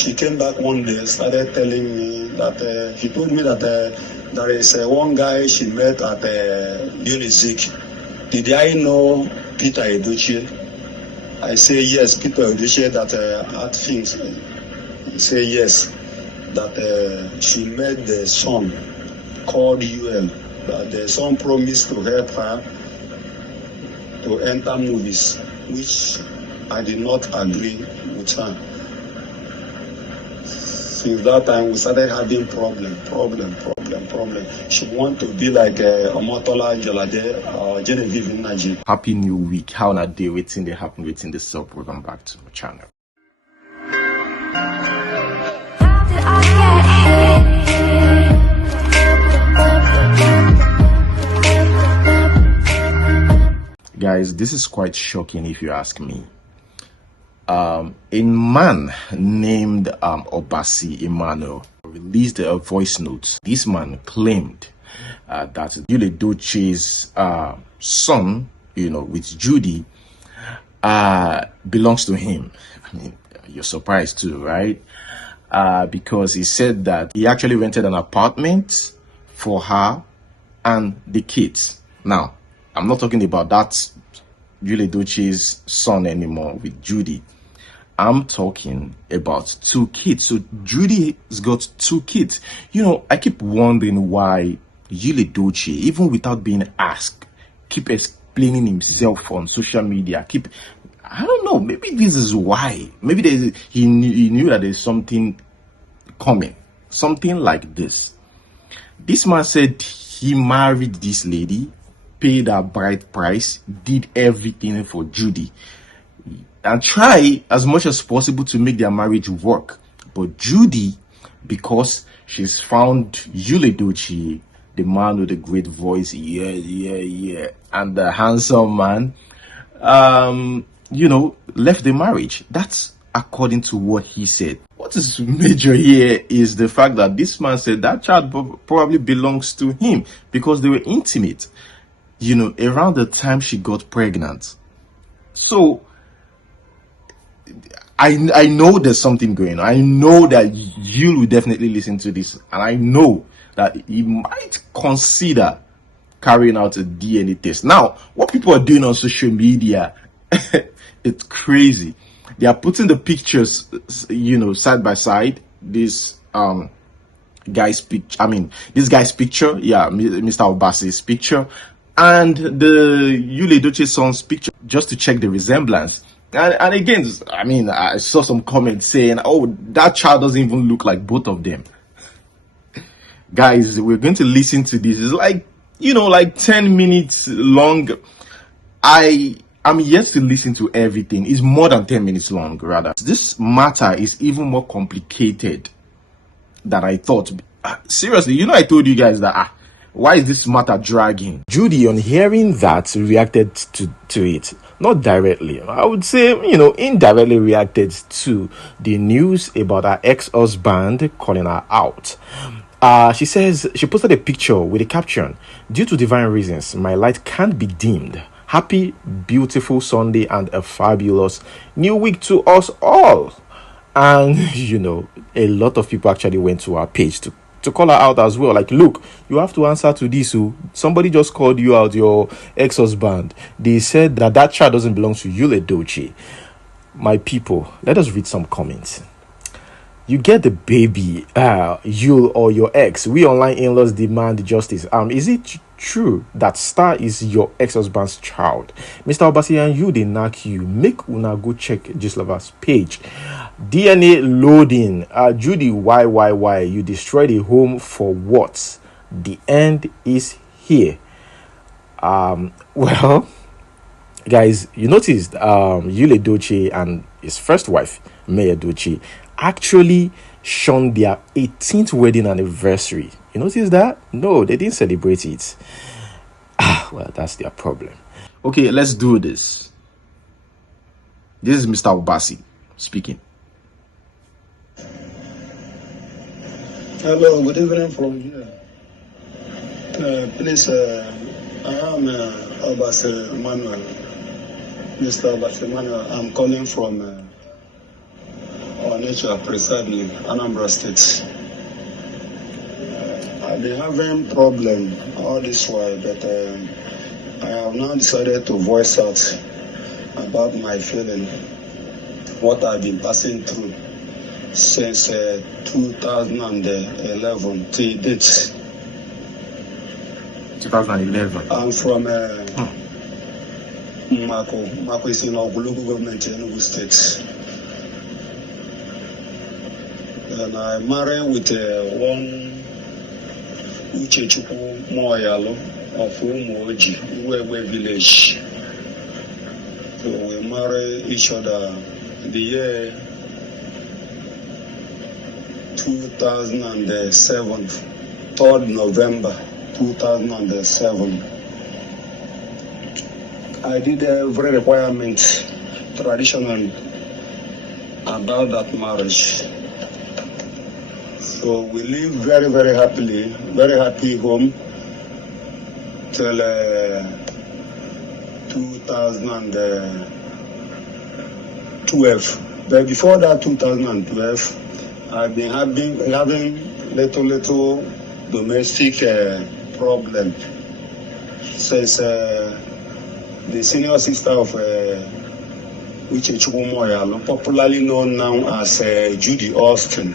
she came back one day, started telling me that he told me that there is one guy she met at Unizik. Did I know Peter Edochie? I say yes, Peter Edochie that had things. He say yes, that she met the son called UL, that the son promised to help her to enter movies, which I did not agree with her. Since that time, we started having problem. She want to be like Omotola Jalade or Genevieve Naji. Happy New Week. How na day waiting they happen waiting the sub. Welcome back to my channel. Guys, this is quite shocking if you ask me. A man named Obasi Emmanuel released a voice note. This man claimed that Edochie's son, with Judy, belongs to him. I mean, you're surprised too, right? Because he said that he actually rented an apartment for her and the kids. Now, I'm not talking about that Edochie's son anymore with Judy. I'm talking about 2 kids. So Judy's got 2 kids. I keep wondering why Edochie, even without being asked, keep explaining himself on social media. I don't know, maybe this is why. Maybe he knew that there's something coming. Something like this. This man said he married this lady, paid her bride price, did everything for Judy, and try as much as possible to make their marriage work. But Judy, because she's found Edochie, the man with the great voice, and the handsome man, left the marriage. That's according to what he said. What is major here is the fact that this man said that child probably belongs to him because they were intimate, around the time she got pregnant. So I know there's something going on. I know that you will definitely listen to this, and I know that he might consider carrying out a DNA test. Now, what people are doing on social media, it's crazy. They are putting the pictures, side by side. This guy's picture, this guy's picture, Mr. Obasi's picture, and the Edochie's son's picture, just to check the resemblance. And again, I saw some comments saying, oh, that child doesn't even look like both of them. Guys, we're going to listen to this. It's like, like 10 minutes long. I'm yet to listen to everything. It's more than 10 minutes long, rather. This matter is even more complicated than I thought. Seriously, I told you guys that, why is this matter dragging? Judy, on hearing that, reacted to it. Not directly. I would say, indirectly reacted to the news about her ex-husband calling her out. She says, she posted a picture with a caption, "Due to divine reasons, my light can't be dimmed. Happy, beautiful Sunday and a fabulous new week to us all." And, a lot of people actually went to her page to call her out as well. Like, look, you have to answer to this. Somebody just called you out, your ex-husband. They said that child doesn't belong to Edochie. My people, let us read some comments. You get the baby, you or your ex. We online in-laws demand justice. Is it true that Star is your ex-husband's child? Mr. Obasi and you, they knock you. Make una go check Gislava's page. DNA loading. Judy, why? You destroyed a home for what? The end is here. Well, guys, you noticed Edochie and his first wife, May Edochie, actually shunned their 18th wedding anniversary. You notice that? No, they didn't celebrate it. Well, that's their problem. Okay, let's do this. This is Mr. Obasi speaking. Hello, good evening from here. Please, I am Obasi Emmanuel. Mr. Obasi Emmanuel, I'm calling from nature, precisely Anambra State. I've been having problem all this while, but I have now decided to voice out about my feeling, what I've been passing through since 2011 till date. 2011. I'm from Mako is in our local government in Enugu State. And I married with one Uchechukwu Moyalo of Umuoji, Uwegwe village. So we married each other the year 2007, 3rd November 2007. I did every requirement, traditional, about that marriage. So we lived very, very happily, very happy home till 2012. But before that 2012, I've been having little domestic problem since the senior sister of Uchechukwu Moyalo, popularly known now as Judy Austin,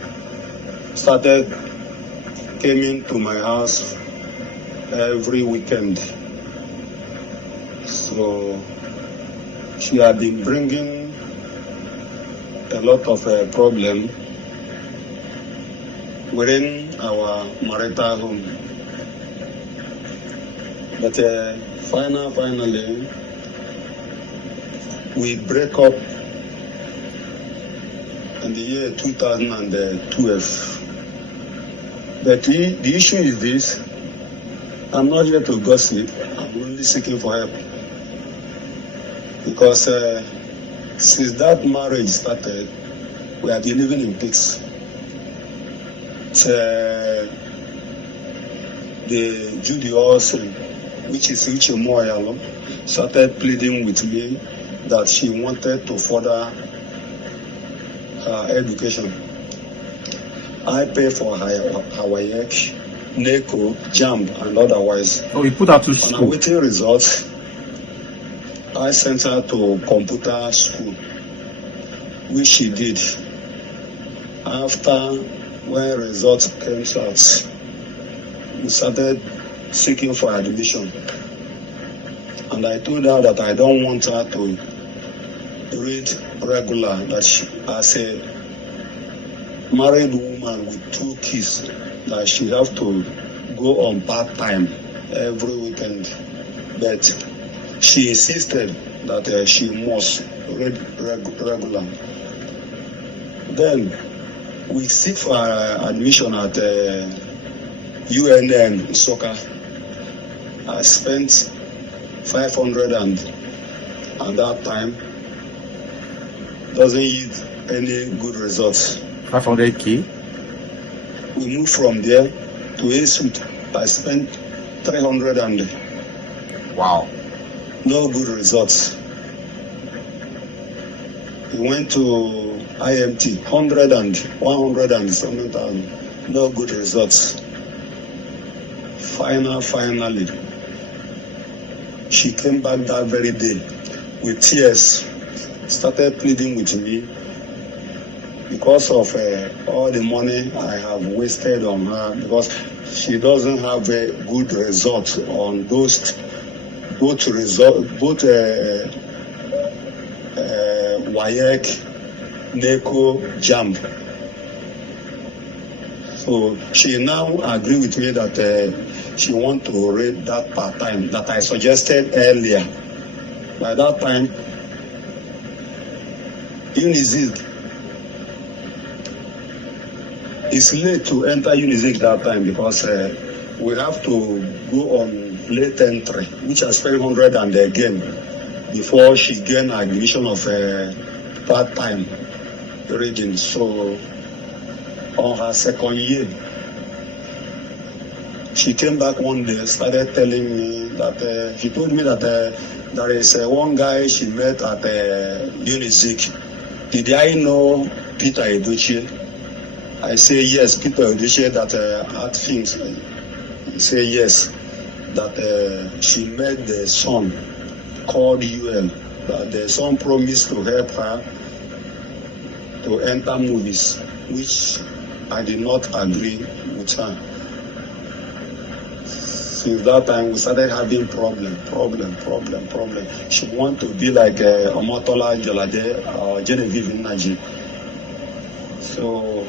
came into my house every weekend. So she had been bringing a lot of problem within our marital home. But finally, we break up in the year 2012. But the issue is this: I'm not here to gossip, I'm only seeking for help. Because since that marriage started, we have been living in peace. The Judy Austin, which is Uche Moyalo, started pleading with me that she wanted to further her education. I pay for her WAEC, NECO, JAMB, and otherwise. Oh, you put her to On school. awaiting results, I sent her to computer school, which she did. After, when results came out, we started seeking for admission. And I told her that I don't want her to read regular, that she, as a married woman with 2 kids, that she have to go on part-time every weekend. But she insisted that she must read regular. Then we seek for admission at UNN Soccer. I spent 500 and at that time doesn't yield any good results. 500K. We moved from there to A-Suite. I spent 300 and Wow. no good results. We went to IMT, 100 and something thousand, no good results. Finally, she came back that very day with tears, started pleading with me because of all the money I have wasted on her, because she doesn't have a good result on both WAEC, NECO, JAMB. So she now agreed with me that she want to read that part-time that I suggested earlier. By that time, Unizik, it's late to enter Unizik that time because we have to go on late entry, which I spent 100 and again before she gained admission of part-time reading. So on her second year, she came back one day, started telling me that she told me that there is one guy she met at Unizik. Did I know Peter Edochie. I say yes, Peter Edochie that had things. He say yes, that she met the son called UL, that the son promised to help her to enter movies, which I did not agree with her. Since that time, we started having problem. She want to be like Omotola Jolade or Genevieve Nnaji. So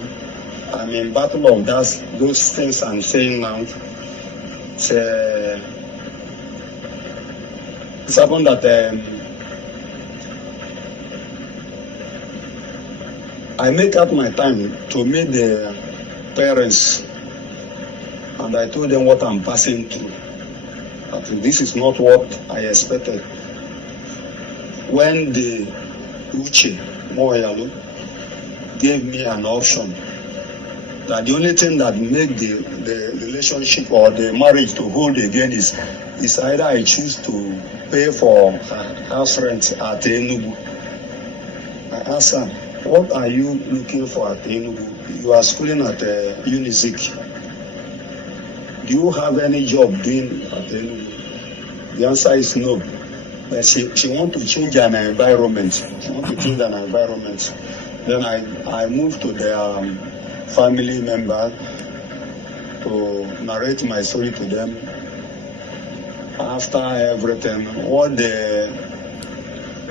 I'm in battle of those things I'm saying now. It's happened that I make up my time to meet the parents, and I told them what I'm passing through. That this is not what I expected. When the Uche Moyalo gave me an option, that the only thing that make the relationship or the marriage to hold again is either I choose to pay for house rent at Enugu. I asked her, what are you looking for at Enugu? You are schooling at Unizik. Do you have any job doing at Enugu? The answer is no. But she want to change an environment. She want to change an environment. Then I moved to their family member to narrate my story to them. After everything, what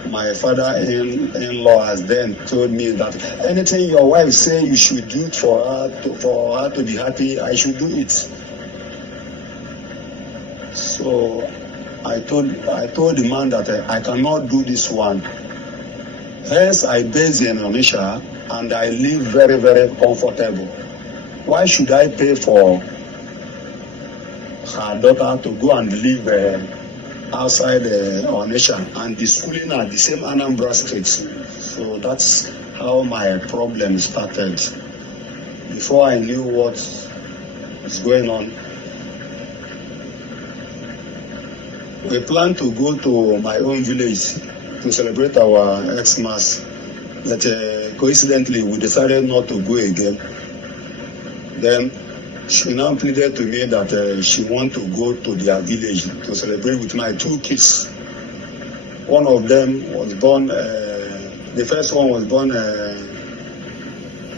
my father-in-law has then told me that anything your wife say you should do it for her to be happy, I should do it. So I told the man that I cannot do this one. Hence, I base in Onitsha and I live very, very comfortable. Why should I pay for her daughter to go and live outside Onitsha and the schooling at the same Anambra State? So that's how my problem started. Before I knew what is going on, we planned to go to my own village to celebrate our Xmas. But coincidentally, we decided not to go again. Then she now pleaded to me that she want to go to their village to celebrate with my two kids. One of them was born, the first one was born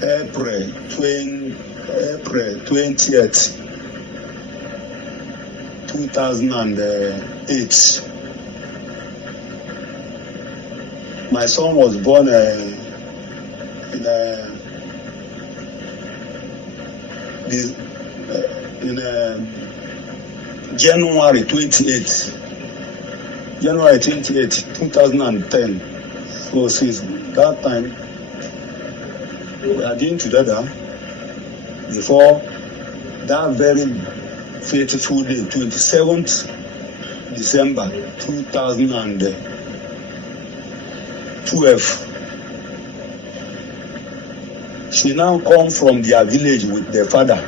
April 20th, 2008. My son was born in January 28, 2010. So since that time, we are doing together. Before that very fateful day, 27th December 2012, she now come from their village with their father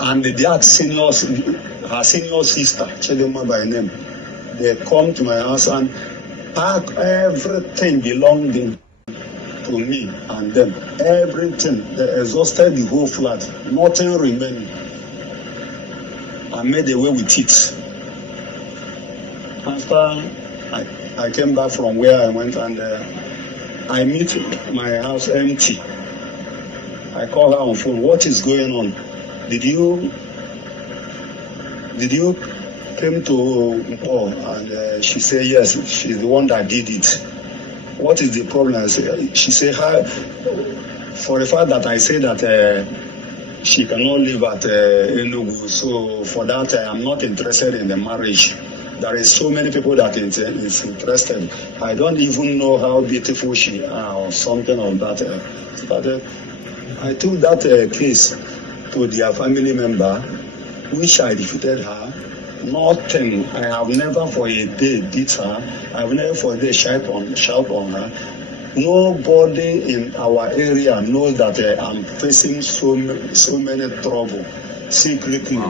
and her senior sister, Chedema by name. They come to my house and pack everything belonging to me and them. Everything. They exhausted the whole flat. Nothing remaining. I made away with it. After I came back from where I went and I meet my house empty. I call her on phone. What is going on? Did you came to Mpo? And she said yes. She's the one that did it. What is the problem? She said for the fact that I say that she cannot live at Enugu, so for that I'm not interested in the marriage. There is so many people that is interested. I don't even know how beautiful she is or something of that. But I took that case to their family member, which I defeated her. Nothing. I have never for a day beat her. I have never for a day shout on her. Nobody in our area knows that I'm facing so many trouble secretly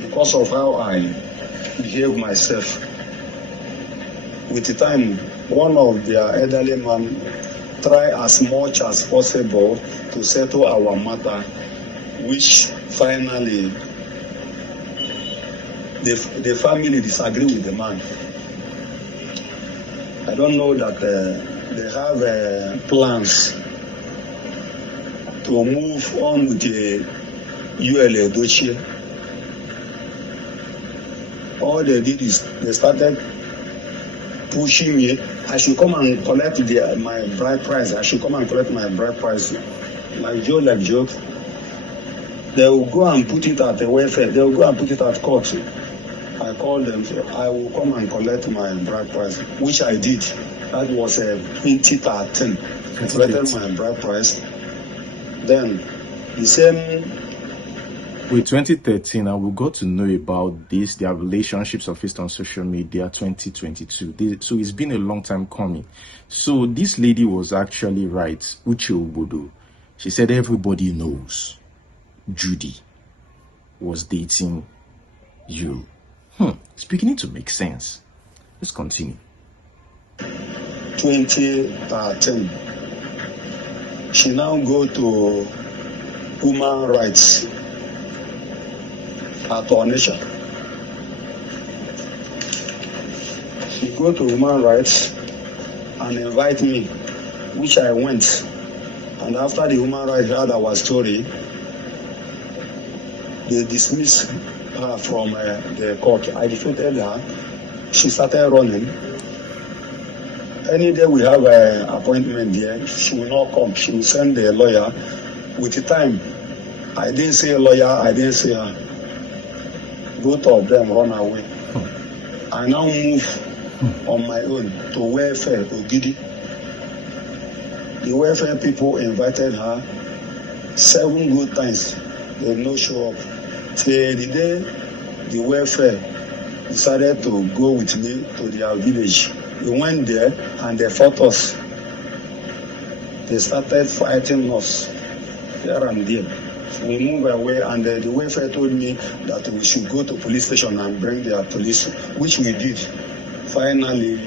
because of how I behave myself. With the time, one of their elderly man try as much as possible to settle our matter, which finally the family disagree with the man. I don't know that they have plans to move on with the Edochie. All they did is they started pushing me. I should come and collect my bride price. I should come and collect my bride price. Like joke. They will go and put it at the welfare. They will go and put it at court. I called them. I will come and collect my bride price, which I did. That was 2013. I collected my bride price. Then the same. With 2013, and we got to know about this, their relationship surfaced on social media 2022. So it's been a long time coming. So this lady was actually right, Uche Obodo. She said everybody knows Judy was dating you. It's beginning to make sense. Let's continue. 2013. She now go to human rights at Onitsha. She go to human rights and invite me, which I went. And after the human rights heard our story, they dismissed her from the court. I defeated her. She started running. Any day we have an appointment there, she will not come. She will send the lawyer. With the time, I didn't say lawyer, I didn't say her. Both of them run away. I now move on my own to welfare, Ogidi. The welfare people invited her 7 good times. They no show up. Till the day the welfare decided to go with me to their village. We went there and they fought us. They started fighting us here and there. We moved away and the welfare told me that we should go to police station and bring their police, which we did. Finally,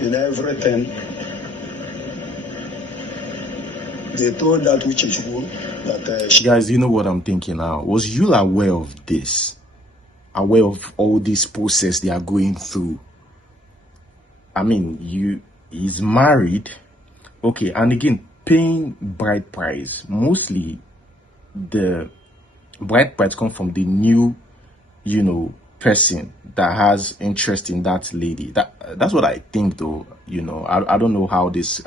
in everything, they told that which is good. That guys, you know what I'm thinking now? Was you aware of this? Aware of all this process they are going through? I mean, he's married, okay, and again, paying bride price. Mostly, the bride price come from the new, person that has interest in that lady. That's what I think, though. I don't know how this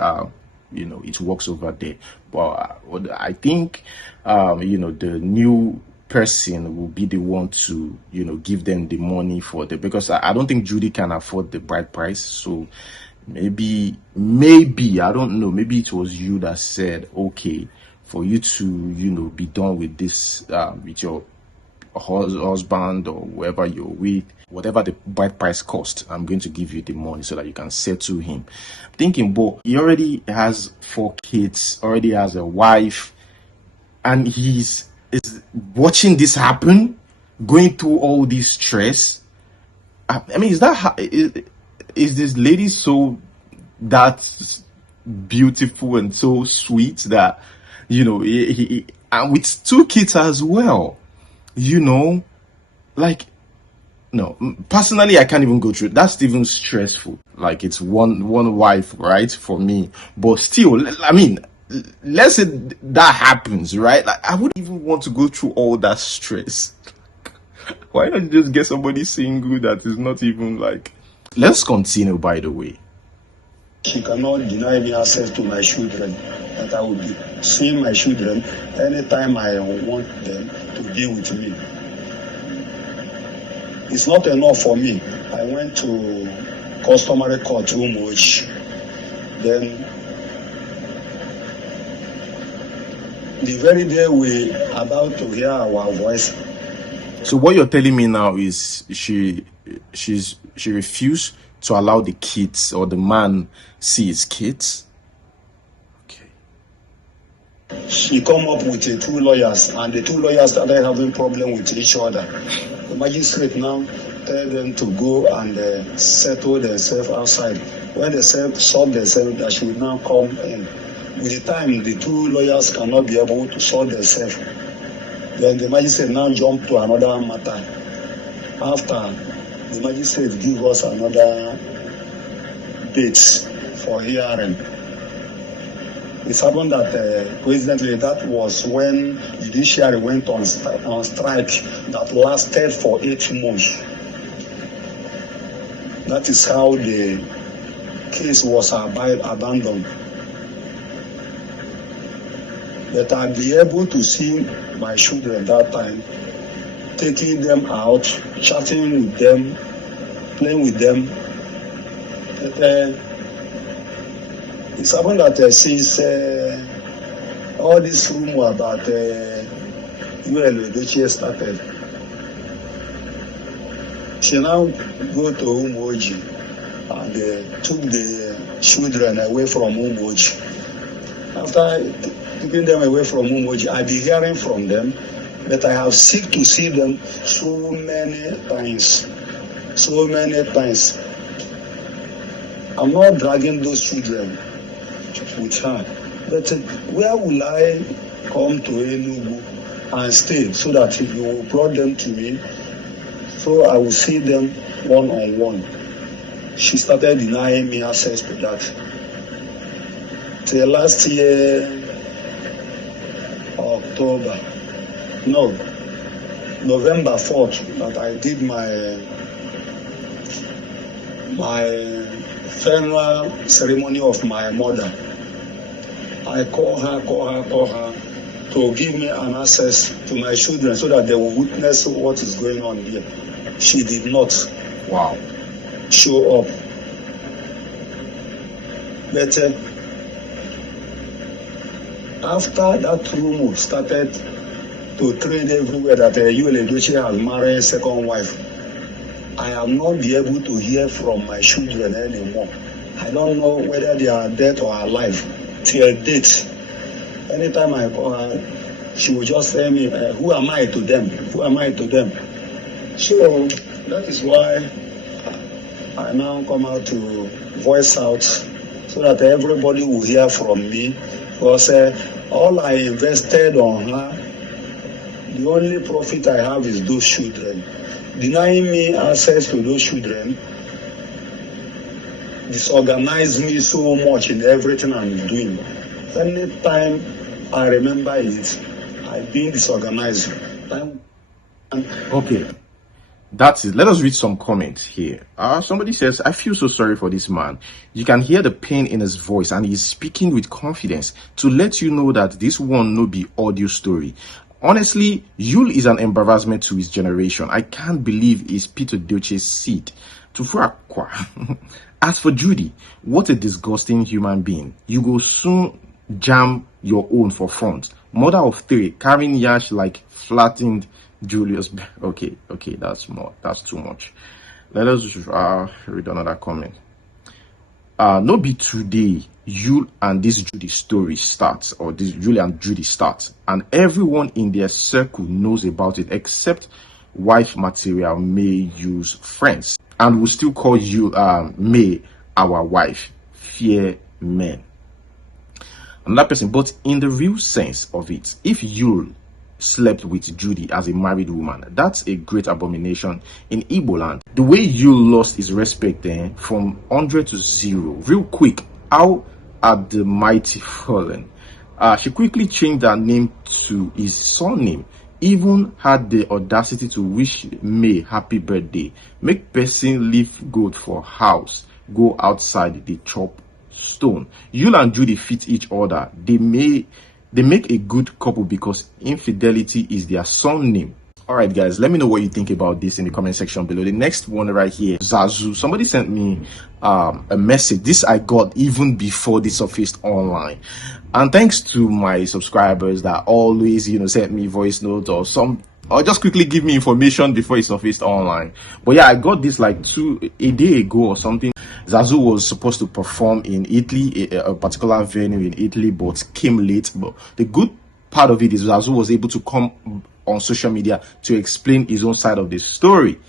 it works over there, but I think the new person will be the one to give them the money for the, because I don't think Judy can afford the bride price. So maybe I don't know, maybe it was you that said, okay, for you to be done with this with your husband or whoever you're with, whatever the bride price cost, I'm going to give you the money so that you can settle him. I'm thinking, but he already has 4 kids, already has a wife, and is watching this happen, going through all this stress. I mean, is this lady so that beautiful and so sweet that he and with 2 kids as well, like, no, personally I can't even go through it. That's even stressful. Like, it's one wife, right, for me. But still, I mean, let's say that happens, right? Like, I wouldn't even want to go through all that stress. Why not just get somebody single that is not even like... Let's continue, by the way. She cannot deny me access to my children, that I will be seeing my children anytime I want them to be with me. It's not enough for me. I went to customary courtroom, which then the very day we about to hear our voice. So what you're telling me now is she refused to allow the kids or the man see his kids? Okay. She come up with 2 lawyers, and the 2 lawyers started having problem with each other. The magistrate now tell them to go and settle themselves outside. when they said sort themselves, that she would now come in. With the time, the two lawyers cannot be able to sort themselves. Then the magistrate now jumped to another matter. After the magistrate give us another date for hearing. It happened that coincidentally that was when judiciary went on strike that lasted for 8 months. That is how the case was abandoned. But I'll be able to see my children that time, taking them out, chatting with them, playing with them. But, it's happened that since all this rumor about Edochie started, she now go to Umoji and took the children away from Umoji. After taking them away from Umoji, I be hearing from them, but I have seek to see them so many times. So many times. I'm not dragging those children with her. But where will I come to Enugu and stay so that you will bring them to me, so I will see them one-on-one? She started denying me access to that. Till last year, November 4th, that I did my funeral ceremony of my mother. I call her to give me an access to my children so that they will witness what is going on here. She did not show up. But after that rumor started to trade everywhere that Edochie has married a second wife, I am not be able to hear from my children anymore. I don't know whether they are dead or alive till date. Anytime I call her, she will just tell me, who am I to them? Who am I to them? So that is why I now come out to voice out so that everybody will hear from me. Because all I invested on her, the only profit I have is those children. Denying me access to those children disorganized me so much in everything I'm doing. Anytime I remember it, I've been disorganized. Okay, that's it. Let us read some comments here. Somebody says, I feel so sorry for this man. You can hear the pain in his voice, and he's speaking with confidence to let you know that this one no be audio story. Honestly, Yul is an embarrassment to his generation. I can't believe he's Peter Edochie's seed. As for Judy, what a disgusting human being. You go soon jam your own for front. Mother of 3, carrying yash like flattened Julius. Okay, that's too much. Let us read another comment. No be today you and this Judy story starts, or this Julie and Judy starts, and everyone in their circle knows about it except wife material may use friends, and will still call you May our wife. Fear men. Another person, but in the real sense of it, if you slept with Judy as a married woman, that's a great abomination in Igbo land. The way you lost his respect from 100 to 0 real quick. How are the mighty fallen? She quickly changed her name to his surname, even had the audacity to wish May happy birthday. Make person leave goat for house, go outside the chop stone. Yul and Judy fit each other. They make a good couple because infidelity is their surname. All right, guys, let me know what you think about this in the comment section below. The next one right here, Zazu. Somebody sent me a message. This I got even before this surfaced online. And thanks to my subscribers that always, send me voice notes or just quickly give me information before it surfaced online. But yeah, I got this like a day ago or something. Zazu was supposed to perform in Italy, a particular venue in Italy, but came late. But the good part of it is Zazu was able to come on social media to explain his own side of the story,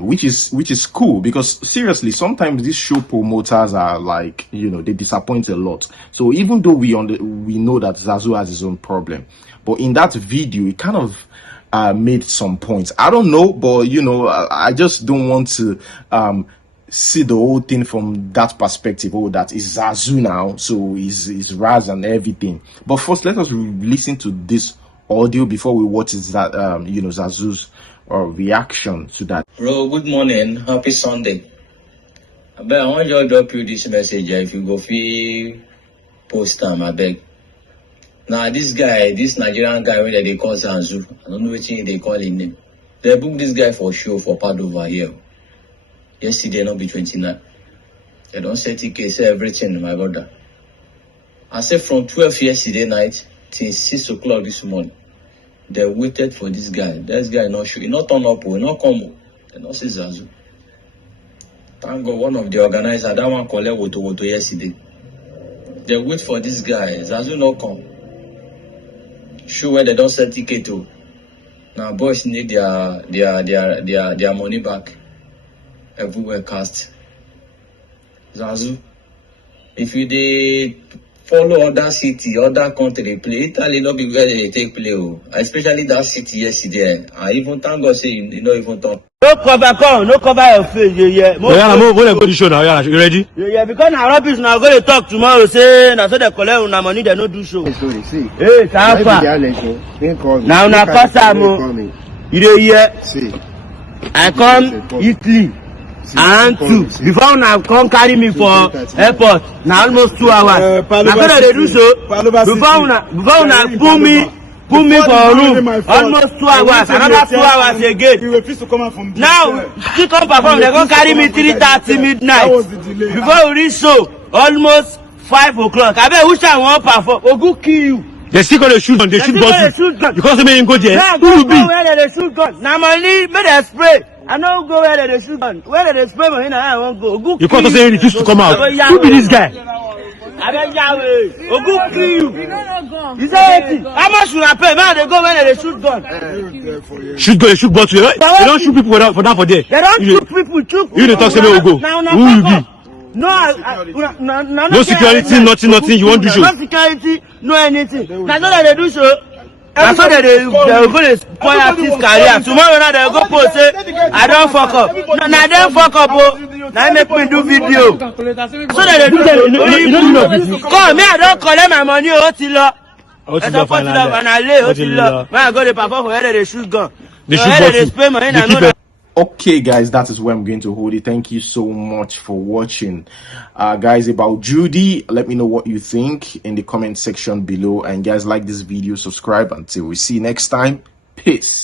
which is cool, because seriously, sometimes these show promoters are like, they disappoint a lot. So even though we know that Zazu has his own problem, but in that video it kind of made some points. I don't know, but I just don't want to see the whole thing from that perspective. Oh, that is Zazu now, so is Raz and everything. But first, let us listen to this audio before we watch that Zazu's reaction to that. Bro, good morning, happy Sunday. I want you to drop you this message if you go feel post time, I beg. Now this guy, this Nigerian guy when they call Zazu, I don't know which they call him name. They booked this guy for show for Padova here. Yesterday not be 29. They don't say tickets, say everything, my brother. I said from 12 yesterday night till 6 o'clock this morning. They waited for this guy. This guy not show. He not turn up, he not come. They not say Zazu. Thank God one of the organizers, that one collect woto yesterday. They wait for this guy. Zazu not come. Show where they don't sell ticket to. Now boys need their money back. Everywhere cast. Zazu. If you dey follow other city, other country play, Italy not be where they take play, especially that city yesterday. I even thank God say you not even talk. No cover your face, yeah. I'm going to go to show now. You ready? Yeah, because now rubbish now go to talk tomorrow. Say now so they collect una money, they no do show. Sorry, see. Hey, Safa. Now na first time, you dey hear? See. I come Italy. And two. Before now come carry me for airport. Now almost 2 hours. Now go they do so. Before now put me for a room almost 2 hours, another 2 hours again. Now still come perform, they go carry me 3:30 midnight. Before we reach show, almost 5 o'clock. I bet which I want perform. Ogu kill you. They still gonna shoot gun, they shoot gun. You can't say me go there. Now go where they shoot gun. Now money make they spray. I don't go where they shoot gun. Where they spray money, I won't go. Ogu you can't say he refuse to come out. Who be this guy? I bet Yahweh. Ogu kill you. You say how much should I pay? Man, they go when they shoot gun. Shoot gun, they shoot gun too. They don't shoot people for that for there. They don't shoot people, you don't talk say me go. Who you be? No security, nothing. You won't do show. No security, no anything. That's all that they do show. That's all that they go to spoil artist career. Tomorrow now they go post say I don't fuck up. Now they don't fuck up. Now make me do video. So that they do that. Come me, I don't collect my money. I go to Papa for where they shoot gun. They shoot gun. Okay guys, that is where I'm going to hold it. Thank you so much for watching. Guys, about Judy, let me know what you think in the comment section below, and guys, like this video, subscribe. Until we see you next time, peace.